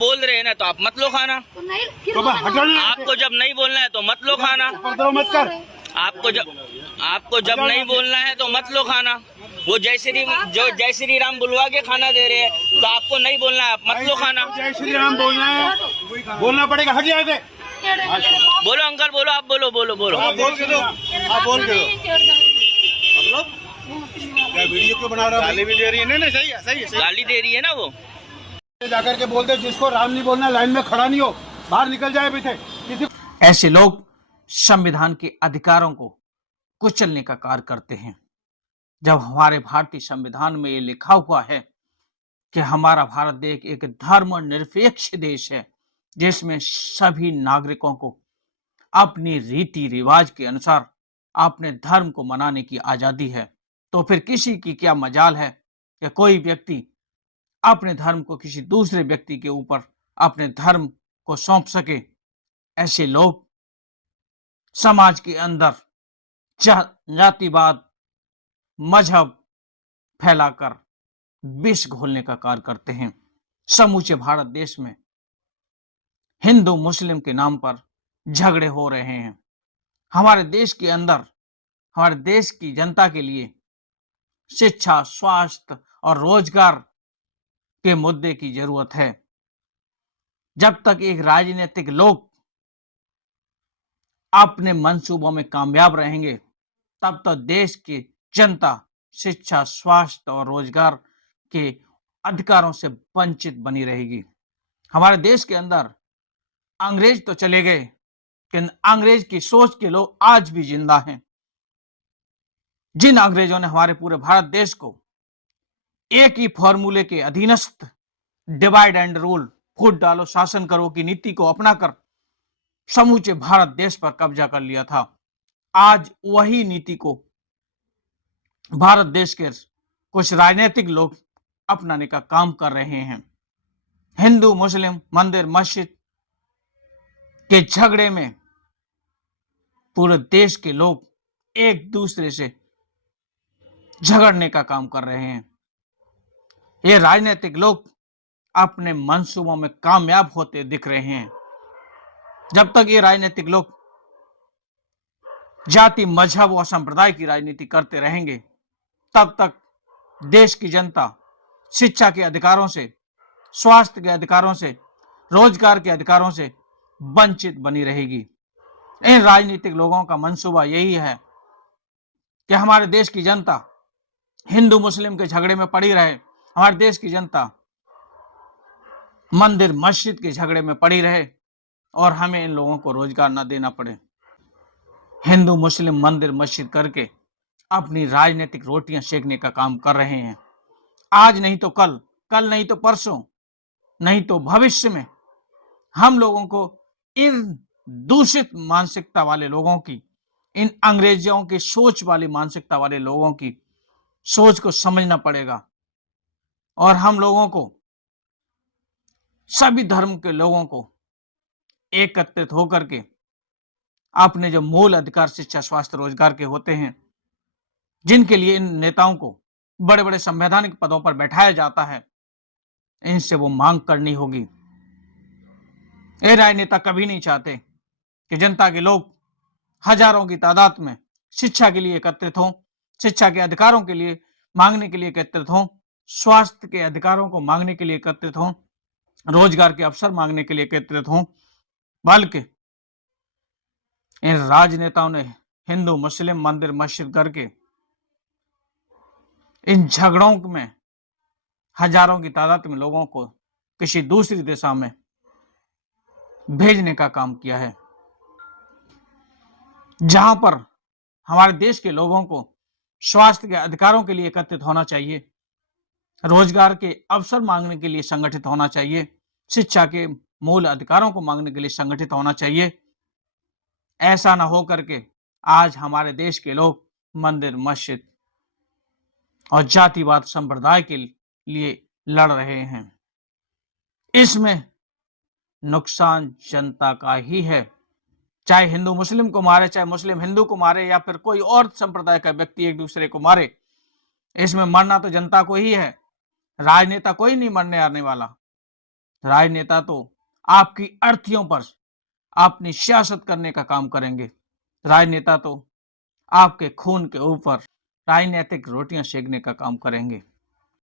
बोल रहे हैं ना तो आप मत लो खाना। तो नहीं फिर तो हटाना आपको जब नहीं बोलना है तो मत लो खाना। मत कर। आपको जब नहीं बोलना है तो मत लो खाना। वो जय श्री राम बुलवा के खाना दे रहे हैं तो आपको नहीं बोलना है, आप मत लो खाना। जय श्री राम बोलना है, बोलना पड़ेगा। हट जाए थे। बोलो अंकल, बोलो, आप बोलो बोलो बोलो। आप बोल के दो, आप बोल के दो। मतलब क्या वीडियो क्यों बना रहा है? गाली भी दे रही है। नहीं सही है, सही है। गाली दे रही है ना वो। जाकर के बोलते जिसको राम नहीं बोलना लाइन में खड़ा नहीं हो, बाहर निकल जाए पीछे किसी। ऐसे लोग संविधान के अधिकारों को कुचलने का कार्य करते हैं। जब हमारे भारतीय संविधान में ये लिखा हुआ है कि हमारा भारत देश एक धर्मनिरपेक्ष देश है जिसमें सभी नागरिकों को अपनी रीति रिवाज के अनुसार अपने धर्म को मनाने की आजादी है, तो फिर किसी की क्या मजाल है कि कोई व्यक्ति अपने धर्म को किसी दूसरे व्यक्ति के ऊपर अपने धर्म को सौंप सके। ऐसे लोग समाज के अंदर जातिवाद मजहब फैलाकर विष घोलने का कार्य करते हैं। समूचे भारत देश में हिंदू मुस्लिम के नाम पर झगड़े हो रहे हैं। हमारे देश के अंदर हमारे देश की जनता के लिए शिक्षा, स्वास्थ्य और रोजगार के मुद्दे की जरूरत है। जब तक एक राजनीतिक लोग अपने मंसूबों में कामयाब रहेंगे तब तक देश की जनता शिक्षा, स्वास्थ्य और रोजगार के अधिकारों से वंचित बनी रहेगी। हमारे देश के अंदर अंग्रेज तो चले गए, लेकिन अंग्रेज की सोच के लोग आज भी जिंदा हैं। जिन अंग्रेजों ने हमारे पूरे भारत देश को एक ही फॉर्मूले के अधीनस्थ डिवाइड एंड रूल, फूट डालो शासन करो की नीति को अपनाकर समूचे भारत देश पर कब्जा कर लिया था, आज वही नीति को भारत देश के कुछ राजनीतिक लोग अपनाने का काम कर रहे हैं। हिंदू मुस्लिम मंदिर मस्जिद के झगड़े में पूरे देश के लोग एक दूसरे से झगड़ने का काम कर रहे हैं। ये राजनीतिक लोग अपने मंसूबों में कामयाब होते दिख रहे हैं। जब तक ये राजनीतिक लोग जाति, मजहब और संप्रदाय की राजनीति करते रहेंगे तब तक देश की जनता शिक्षा के अधिकारों से, स्वास्थ्य के अधिकारों से, रोजगार के अधिकारों से वंचित बनी रहेगी। इन राजनीतिक लोगों का मंसूबा यही है कि हमारे देश की जनता हिंदू मुस्लिम के झगड़े में पड़ी रहे, हमारे देश की जनता मंदिर मस्जिद के झगड़े में पड़ी रहे और हमें इन लोगों को रोजगार न देना पड़े। हिंदू मुस्लिम मंदिर मस्जिद करके अपनी राजनीतिक रोटियां सेकने का काम कर रहे हैं। आज नहीं तो कल, कल नहीं तो परसों, नहीं तो भविष्य में हम लोगों को इन दूषित मानसिकता वाले लोगों की, इन अंग्रेजों की सोच वाली मानसिकता वाले लोगों की सोच को समझना पड़ेगा और हम लोगों को, सभी धर्म के लोगों को एकत्रित होकर के अपने जो मूल अधिकार शिक्षा, स्वास्थ्य, रोजगार के होते हैं, जिनके लिए इन नेताओं को बड़े बड़े संवैधानिक पदों पर बैठाया जाता है, इनसे वो मांग करनी होगी। ये राजनेता कभी नहीं चाहते कि जनता के लोग हजारों की तादाद में शिक्षा के लिए एकत्रित हों, शिक्षा के अधिकारों के लिए मांगने के लिए एकत्रित हों, स्वास्थ्य के अधिकारों को मांगने के लिए एकत्रित हों, रोजगार के अवसर मांगने के लिए एकत्रित हों, बल्कि इन राजनेताओं ने हिंदू मुस्लिम मंदिर मस्जिद करके इन झगड़ों में हजारों की तादाद में लोगों को किसी दूसरी दिशा में भेजने का काम किया है। जहां पर हमारे देश के लोगों को स्वास्थ्य के अधिकारों के लिए एकत्रित होना चाहिए, रोजगार के अवसर मांगने के लिए संगठित होना चाहिए, शिक्षा के मूल अधिकारों को मांगने के लिए संगठित होना चाहिए, ऐसा ना हो करके आज हमारे देश के लोग मंदिर मस्जिद और जातिवाद संप्रदाय के लिए लड़ रहे हैं। इसमें नुकसान जनता का ही है। चाहे हिंदू मुस्लिम को मारे, चाहे मुस्लिम हिंदू को मारे, या फिर कोई और संप्रदाय का व्यक्ति एक दूसरे को मारे, इसमें मरना तो जनता को ही है। राजनेता कोई नहीं मरने आने वाला। राजनेता तो आपकी अर्थीयों पर अपनी सियासत करने का काम करेंगे। राजनेता तो आपके खून के ऊपर राजनीतिक रोटियां सेकने का काम करेंगे।